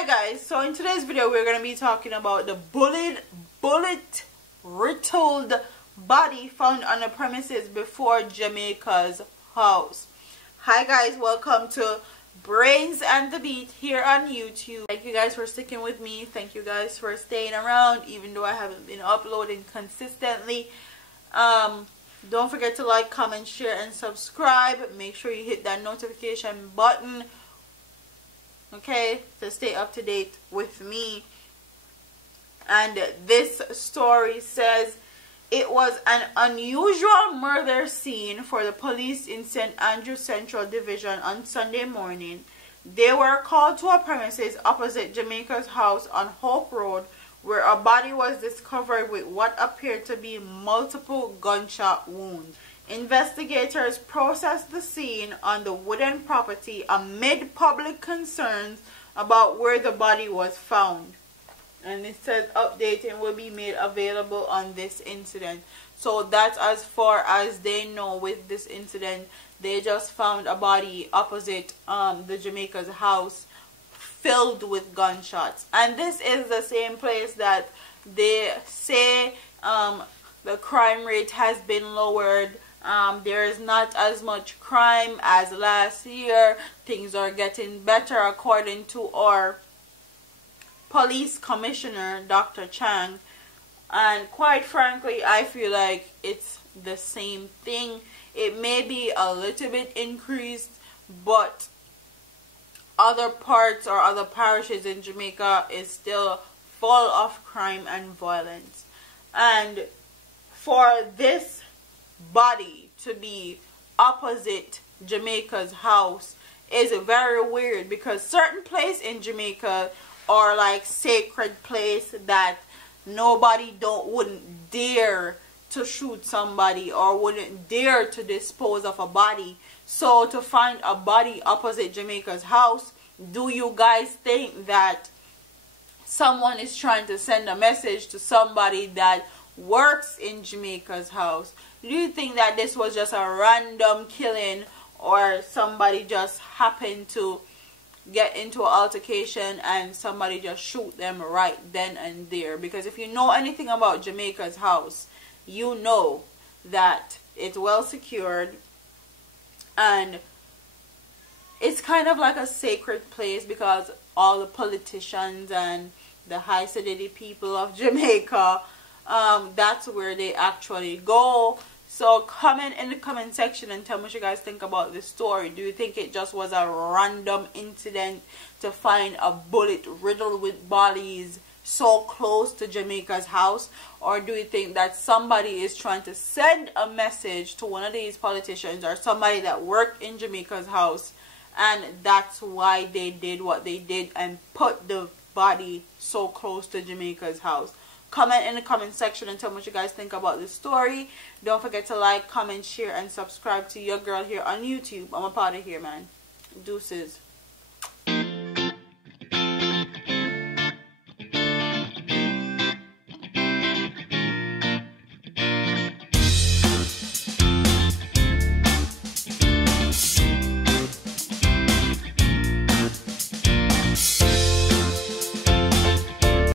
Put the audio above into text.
Hi guys, so in today's video we're going to be talking about the bullet riddled body found on the premises before Jamaica's house. Hi guys, welcome to Brains and the Beat here on YouTube. Thank you guys for sticking with me. Thank you guys for staying around even though I haven't been uploading consistently. Don't forget to like, comment, share and subscribe. Make sure you hit that notification button, okay, to stay up to date with me. And this story says it was an unusual murder scene for the police in St. Andrews Central Division on Sunday morning. They were called to a premises opposite Jamaica's house on Hope Road, where a body was discovered with what appeared to be multiple gunshot wounds. Investigators processed the scene on the wooden property amid public concerns about where the body was found. And it says updating will be made available on this incident. So that's as far as they know with this incident. They just found a body opposite the Jamaica's house filled with gunshots. And this is the same place that they say the crime rate has been lowered. There is not as much crime as last year. Things are getting better according to our police commissioner, Dr. Chang. And quite frankly, I feel like it's the same thing. It may be a little bit increased, but other parts or other parishes in Jamaica is still full of crime and violence. And for this body to be opposite Jamaica's house is very weird, because certain places in Jamaica are like sacred place that nobody wouldn't dare to shoot somebody or wouldn't dare to dispose of a body. So to find a body opposite Jamaica's house, do you guys think that someone is trying to send a message to somebody that works in Jamaica's house? Do you think that this was just a random killing, or somebody just happened to get into an altercation and somebody just shoot them right then and there? Because if you know anything about Jamaica's house, you know that it's well secured and it's kind of like a sacred place, because all the politicians and the high society people of Jamaica, that's where they actually go. So comment in the comment section and tell me what you guys think about this story. Do you think it just was a random incident to find a bullet riddled with bodies so close to Jamaica's house? Or do you think that somebody is trying to send a message to one of these politicians or somebody that worked in Jamaica's house, and that's why they did what they did and put the body so close to Jamaica's house? Comment in the comment section and tell me what you guys think about this story. Don't forget to like, comment, share and subscribe to your girl here on YouTube. I'm a part of here, man. Deuces.